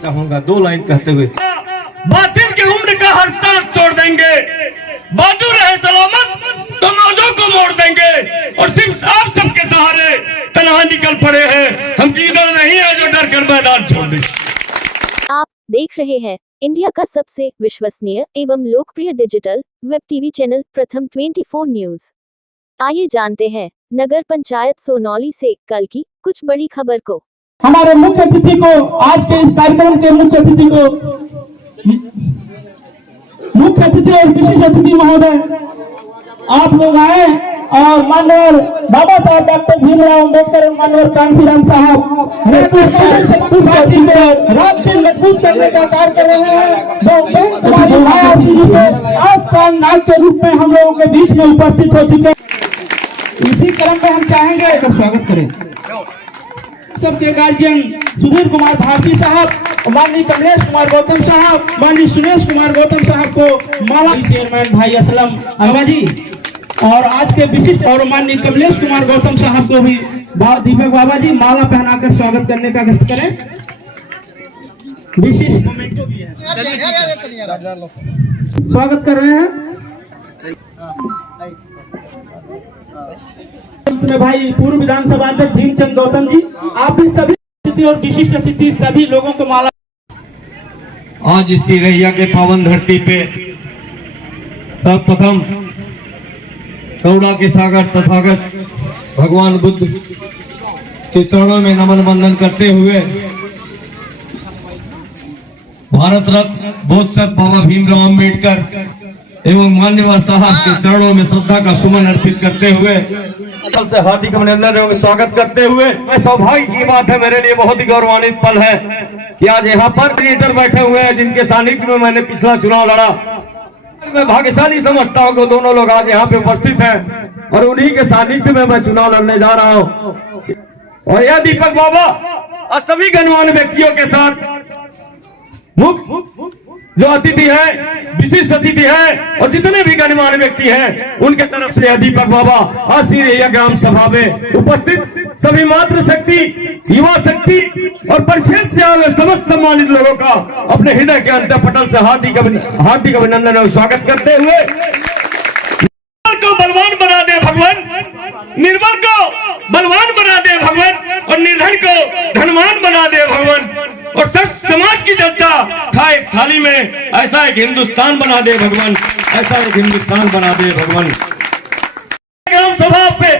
चाहूंगा 2 लाइन कहते हुए। बातिल की उम्र का हर सांस तोड़ देंगे, बाजू रहे सलामत तो मौजों को मोड़ देंगे, और सिर्फ आप सबके सहारे तन्हा निकल पड़े हैं, हम किधर नहीं है जो डर कर मैदान छोड़ दें। आप देख रहे हैं इंडिया का सबसे विश्वसनीय एवं लोकप्रिय डिजिटल वेब टीवी चैनल प्रथम 24 न्यूज। आइए जानते हैं नगर पंचायत सोनौली से कल की कुछ बड़ी खबर को। हमारे मुख्य अतिथि को, आज के इस कार्यक्रम के मुख्य अतिथि और विशिष्ट अतिथि महोदय, आप लोग आए और माननीय बाबा साहब डॉक्टर भीमराव अम्बेडकर और माननीय कांशीराम साहब रात दिन मजबूत करने का कार्य कर रहे हैं, जो हमारी मायावती जी के आज का नाग के रूप में हम लोगों के बीच में उपस्थित हो चुके हैं। इसी क्रम में हम चाहेंगे स्वागत करें सबके गार्जियन सुधीर कुमार भारती साहब, माननीय कमलेश कुमार गौतम साहब, माननीय सुनेश कुमार गौतम साहब को माला, चेयरमैन भाई असलम बाबा जी, और आज के विशिष्ट और माननीय कमलेश कुमार गौतम साहब को भी दीपक बाबा जी माला पहनाकर स्वागत करने का कष्ट करें। विशिष्ट मोमेंटो भी है, स्वागत कर रहे हैं भाई पूर्व विधानसभा अध्यक्ष भीमचंद गौतम जी, आप भी सभी अतिथि और विशिष्ट अतिथि सभी लोगों को माला। आज इस रैया के पावन धरती पे सर्वप्रथम करुणा के सागर तथागत भगवान बुद्ध के चरणों में नमन वंदन करते हुए भारत रत्न बोधसत्व बाबा भीमराव अम्बेडकर एवं मान्यवर साहब के चरणों में श्रद्धा का सुमन अर्पित करते हुए से हार्दिक अभिनंदन एवं स्वागत करते हुए, मैं सौभाग्य की बात है, मेरे लिए बहुत ही गौरवान्वित पल है कि आज यहाँ पर लीडर बैठे हुए हैं जिनके सानिध्य में मैंने पिछला चुनाव लड़ा। मैं भाग्यशाली समझता हूँ कि दोनों लोग आज यहाँ पे उपस्थित हैं और उन्हीं के सानिध्य में मैं चुनाव लड़ने जा रहा हूँ। और यह दीपक बाबा और सभी गणमान्य व्यक्तियों के साथ मुख्य जो अतिथि है, विशिष्ट अतिथि है और जितने भी गणमान्य व्यक्ति हैं उनके तरफ से दीपक बाबा आसीन ग्राम सभा में उपस्थित सभी मातृ शक्ति, युवा शक्ति और परिषद से आए समस्त सम्मानित लोगों का अपने हृदय के अंतःपटल से हार्दिक अभिनंदन और स्वागत करते हुए, को बलवान बना दे भगवान, निर्बल को बलवान बना दे भगवान और निर्धन को धनवान बना दे भगवान, और सब समाज की जनता खाए थाली में ऐसा एक हिंदुस्तान बना दे भगवान, ऐसा एक हिंदुस्तान बना दे भगवान। ग्राम सभा पे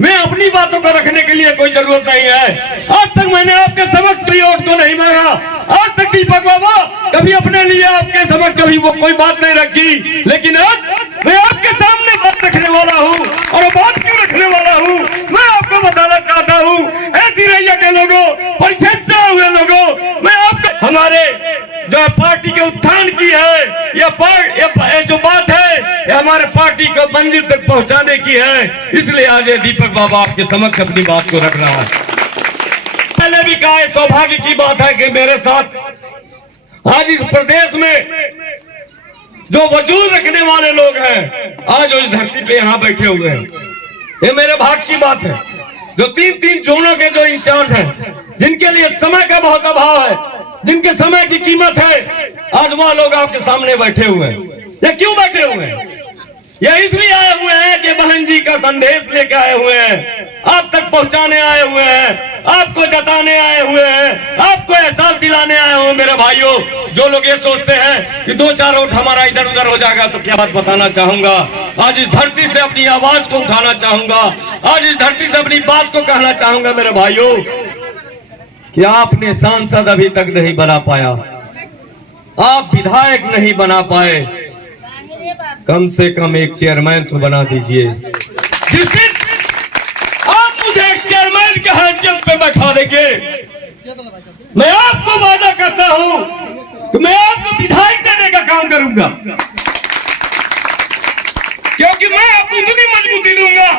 मैं अपनी बातों को रखने के लिए कोई जरूरत नहीं है। आज तक मैंने आपके समक्ष वोट को नहीं मांगा, आज तक दीपक बाबा कभी अपने लिए आपके समक्ष कभी वो कोई बात नहीं रखी, लेकिन आज मैं आपके सामने बात रखने वाला हूँ। और बात क्यों रखने वाला हूँ मैं आपको बताना चाहता हूँ। ऐसी रैया के लोगों, परिषद से हुए लोगों, मैं आपको हमारे जो पार्टी के उत्थान की है, यह जो बात है यह हमारे पार्टी को मंजिल तक पहुंचाने की है, इसलिए आज दीपक बाबा आपके समक्ष अपनी बात को रख रहा है। पहले भी कहा, सौभाग्य की बात है कि मेरे साथ आज इस प्रदेश में जो वजूद रखने वाले लोग हैं आज इस धरती पे यहाँ बैठे हुए हैं। ये मेरे भाग्य की बात है। जो तीन जोनों के जो इंचार्ज हैं, जिनके लिए समय का बहुत अभाव है, जिनके समय की कीमत है, आज वह लोग आपके सामने बैठे हुए हैं। ये क्यों बैठे हुए हैं? ये इसलिए आए हुए हैं कि बहन जी का संदेश लेकर आए हुए हैं, आप तक पहुंचाने आए हुए हैं, आपको जताने आए हुए हैं, आपको एहसास दिलाने आए हुए। मेरे भाइयों, जो लोग ये सोचते हैं कि 2-4 वोट हमारा इधर उधर हो जाएगा, तो क्या बात बताना चाहूंगा। आज इस धरती से अपनी आवाज को उठाना चाहूंगा, आज इस धरती से अपनी बात को कहना चाहूंगा मेरे भाइयों, कि आपने सांसद अभी तक नहीं बना पाया, आप विधायक नहीं बना पाए, कम से कम एक चेयरमैन तो बना दीजिए। जिस दिन आप मुझे एक चेयरमैन के हैसियत पे बैठा देंगे, मैं आपको वादा करता हूं कि मैं आपको विधायक देने का काम करूंगा, क्योंकि मैं आपको इतनी मजबूती दूंगा।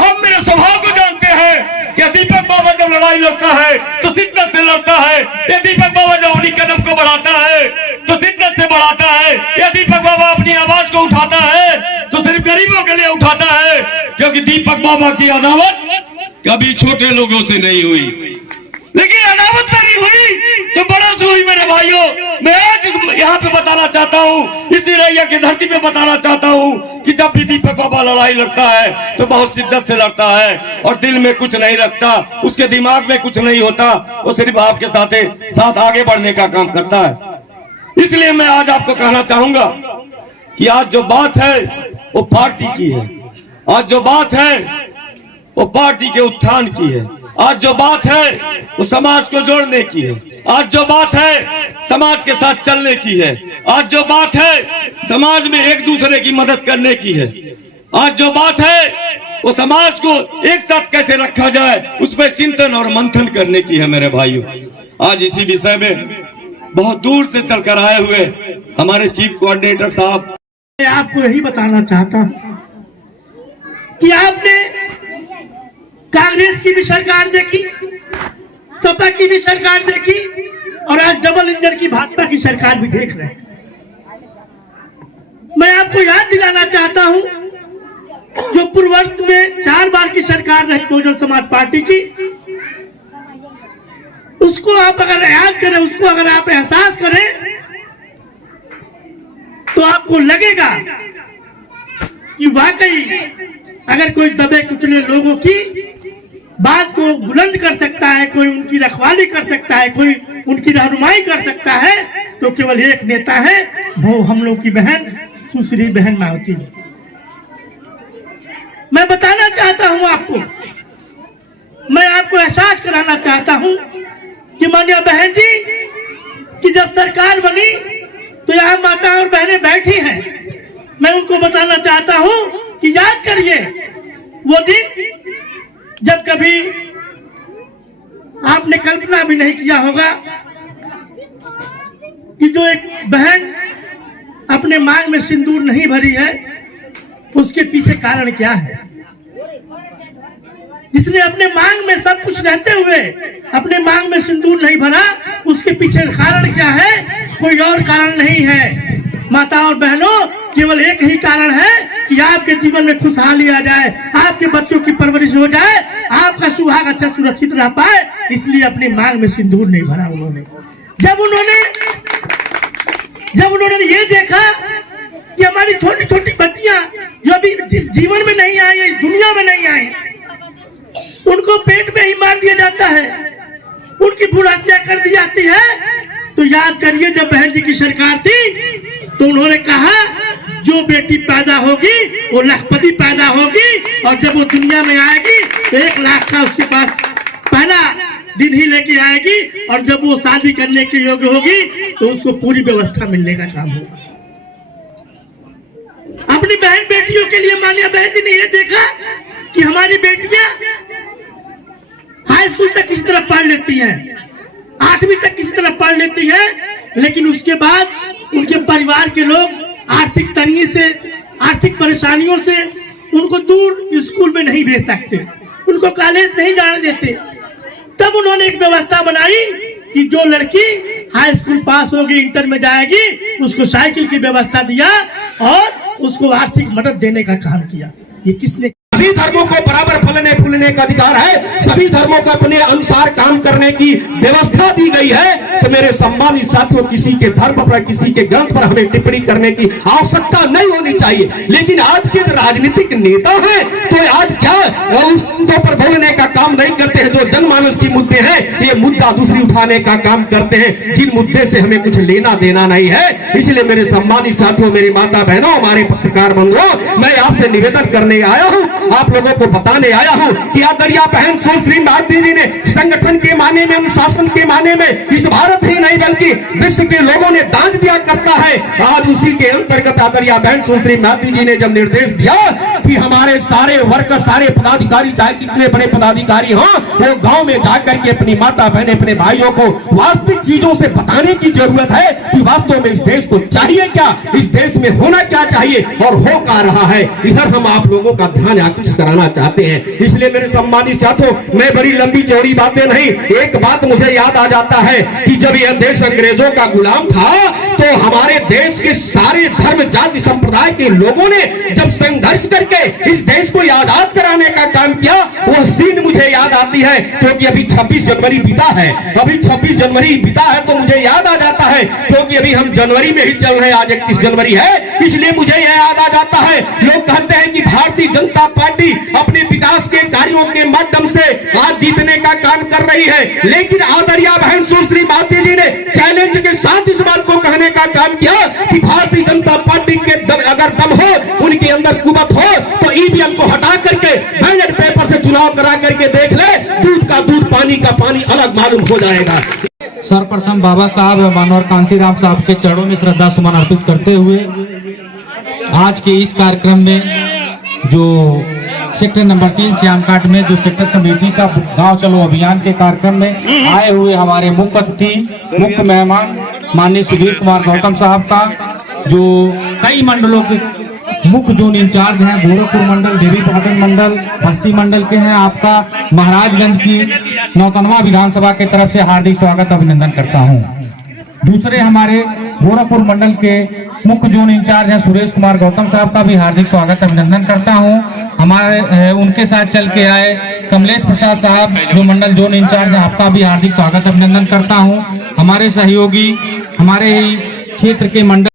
आप मेरे स्वभाव को जानते हैं कि दीपक बाबा जब लड़ाई लड़ता है तो शिद्दत से लड़ता है। ये दीपक बाबा जब अपनी कदम को बढ़ाता है तो शिद्दत से बढ़ाता है। ये दीपक बाबा अपनी आवाज को उठाता है तो सिर्फ गरीबों के लिए उठाता है, क्योंकि दीपक बाबा की अदावत कभी छोटे लोगों से नहीं हुई। लेकिन अनावत मेरी हुई तो बड़ों से हुई मेरे भाइयों। मैं आज यहाँ पे बताना चाहता हूँ, इसी रैया की धरती पे बताना चाहता हूँ कि जब भी दीपक बाबा लड़ाई लड़ता है तो बहुत शिद्दत से लड़ता है और दिल में कुछ नहीं रखता, उसके दिमाग में कुछ नहीं होता, वो सिर्फ आपके साथ आगे बढ़ने का काम करता है। इसलिए मैं आज आपको कहना चाहूंगा कि आज जो बात है वो पार्टी की है, आज जो बात है वो पार्टी के उत्थान की है, आज जो बात है वो समाज को जोड़ने की है, आज जो बात है समाज के साथ चलने की है, आज जो बात है समाज में एक दूसरे की मदद करने की है, आज जो बात है वो समाज को एक साथ कैसे रखा जाए उस पर चिंतन और मंथन करने की है मेरे भाइयों। आज इसी विषय में बहुत दूर से चलकर आए हुए हमारे चीफ कोऑर्डिनेटर साहब, मैं आपको यही बताना चाहता हूं कि आपने कांग्रेस की भी सरकार देखी, सपा की भी सरकार देखी और आज डबल इंजन की भाजपा की सरकार भी देख रहे हैं। मैं आपको याद दिलाना चाहता हूं, जो पूर्ववर्त में 4 बार की सरकार रही बहुजन समाज पार्टी की, उसको आप अगर याद करें, उसको अगर आप एहसास करें तो आपको लगेगा कि वाकई अगर कोई दबे कुचले लोगों की बात को बुलंद कर सकता है, कोई उनकी रखवाली कर सकता है, कोई उनकी रहनुमाई कर सकता है, तो केवल एक नेता है, वो हम लोग की बहन सुश्री बहन मायावती जी। मैं बताना चाहता हूं आपको, मैं आपको एहसास कराना चाहता हूं कि माननीय बहन जी कि जब सरकार बनी तो यहाँ माता और बहनें बैठी हैं, मैं उनको बताना चाहता हूं कि याद करिए वो दिन जब कभी आपने कल्पना भी नहीं किया होगा कि जो एक बहन अपने मांग में सिंदूर नहीं भरी है उसके पीछे कारण क्या है। जिसने अपने मांग में सब कुछ रहते हुए अपने मांग में सिंदूर नहीं भरा, उसके पीछे कारण क्या है? कोई और कारण नहीं है माता और बहनों, केवल एक ही कारण है कि आपके जीवन में खुशहाली आ जाए, आपके बच्चों की परवरिश हो जाए, आपका सुहाग अच्छा सुरक्षित रह पाए, इसलिए अपनी मांग में सिंदूर नहीं भरा उन्होंने। जब उन्होंने ये देखा कि हमारी छोटी छोटी बच्चियां जो अभी जिस जीवन में नहीं आई, इस दुनिया में नहीं आई, उनको पेट में ही मार दिया जाता है, उनकी भ्रूण हत्या कर दी जाती है, तो याद करिए जब बहन जी की सरकार थी तो उन्होंने कहा जो बेटी पैदा होगी वो लखपति पैदा होगी, और जब वो दुनिया में आएगी तो 1 लाख का उसके पास पहला दिन ही लेके आएगी, और जब वो शादी करने के योग्य होगी तो उसको पूरी व्यवस्था मिलने का काम होगा। अपनी बहन बेटियों के लिए माननीय बहन जी ने ये देखा कि हमारी बेटियां हाई स्कूल तक किसी तरह पढ़ लेती हैं, 8वीं तक किसी तरह पढ़ लेती हैं, लेकिन उसके बाद उनके परिवार के लोग आर्थिक तंगी से, आर्थिक परेशानियों से उनको दूर स्कूल में नहीं भेज सकते, उनको कॉलेज नहीं जाने देते। तब उन्होंने एक व्यवस्था बनाई कि जो लड़की हाई स्कूल पास होगी, इंटर में जाएगी, उसको साइकिल की व्यवस्था दिया और उसको आर्थिक मदद देने का काम किया। ये किसने? सभी धर्मों को बराबर फलने फूलने का अधिकार है, सभी धर्मों को अपने अनुसार काम करने की व्यवस्था दी गई है। तो मेरे सम्मानित साथियों, किसी के धर्म पर, किसी के ग्रंथ पर हमें टिप्पणी करने की आवश्यकता नहीं होनी चाहिए। लेकिन आज के राजनीतिक नेता हैं तो आज क्या उस पर बोलने का काम नहीं करते हैं। जो जनमानस की मुद्दे हैं, ये मुद्दा दूसरी उठाने का काम करते हैं, जिन मुद्दे से हमें कुछ लेना देना नहीं है। इसलिए मेरे सम्मानित साथियों, मेरी माता बहनों, हमारे पत्रकार बंधुओं, मैं आपसे निवेदन करने आया हूँ, आप लोगों को बताने आया हूं कि आदरणीय बहन सुश्री मायावती जी ने संगठन के माने में, अनुशासन के माने में इस भारत ही नहीं बल्कि विश्व के लोगों ने दांत दिया करता है। आज उसी के अंतर्गत आदरणीय बहन सुश्री मायावती जी ने जब निर्देश दिया कि हमारे सारे वर्कर, सारे पदाधिकारी, चाहे कितने बड़े पदाधिकारी हों, वो गांव में जाकर के अपनी माता बहने, अपने भाइयों को वास्तविक चीजों से बताने की जरूरत है कि वास्तव में इस देश को चाहिए क्या, इस देश में होना क्या चाहिए और हो क्या रहा है। इधर हम आप लोगों का ध्यान आकृष्ट कराना चाहते हैं। इसलिए मेरे सम्मानित साथियों, मैं बड़ी लंबी चौड़ी बातें नहीं, एक बात मुझे याद आ जाता है कि जब यह देश अंग्रेजों का गुलाम था तो हमारे देश के सारे धर्म जाति संप्रदाय के लोगों ने जब संघर्ष करके इस देश को आजाद कराने का काम किया, वो सीन मुझे याद आती है, क्योंकि अभी 26 जनवरी बीता है। अभी 26 जनवरी बीता है तो मुझे याद आ जाता है, क्योंकि अभी हम जनवरी में ही चल रहे हैं, आज 31 जनवरी है, इसलिए मुझे यह याद आ जाता है। लोग कहते हैं कि भारतीय जनता पार्टी अपने विकास के कार्यों के माध्यम से आज जीतने का काम कर रही है, लेकिन आदरणीय बहन सुश्री मालती जी ने चैलेंज के साथ इस बात को कहने का काम किया कि भारतीय जनता पार्टी के अगर दम हो, उनके अंदर कुवत हो, तो ईवीएम को हटा करके बैलेट पेपर से चुनाव करा करके देख ले, दूध का दूध पानी का पानी अलग मालूम हो जाएगा। सर्वप्रथम बाबा साहब मानवर कांसीराम साहब के चरणों में श्रद्धा सुमन अर्पित करते हुए आज के इस कार्यक्रम में जो सेक्टर नंबर 3 श्यामकाट में जो सेक्टर कमेटी का गांव चलो अभियान के कार्यक्रम में आए हुए हमारे मुख्य अतिथि मुख्य मेहमान माननीय सुधीर कुमार गौतम साहब का, जो कई मंडलों के मुख्य जोन इंचार्ज हैं, गोरखपुर मंडल, देवीपाटन मंडल, बस्ती मंडल के हैं, आपका महाराजगंज की नौतनवा विधानसभा के तरफ से हार्दिक स्वागत अभिनंदन करता हूं। दूसरे हमारे गोरखपुर मंडल के मुख्य जोन इंचार्ज हैं सुरेश कुमार गौतम साहब का भी हार्दिक स्वागत अभिनंदन करता हूं। हमारे उनके साथ चल के आए कमलेश प्रसाद साहब जो मंडल जोन इंचार्ज हैं, आपका भी हार्दिक स्वागत अभिनंदन करता हूं। हमारे सहयोगी हमारे ही क्षेत्र के मंडल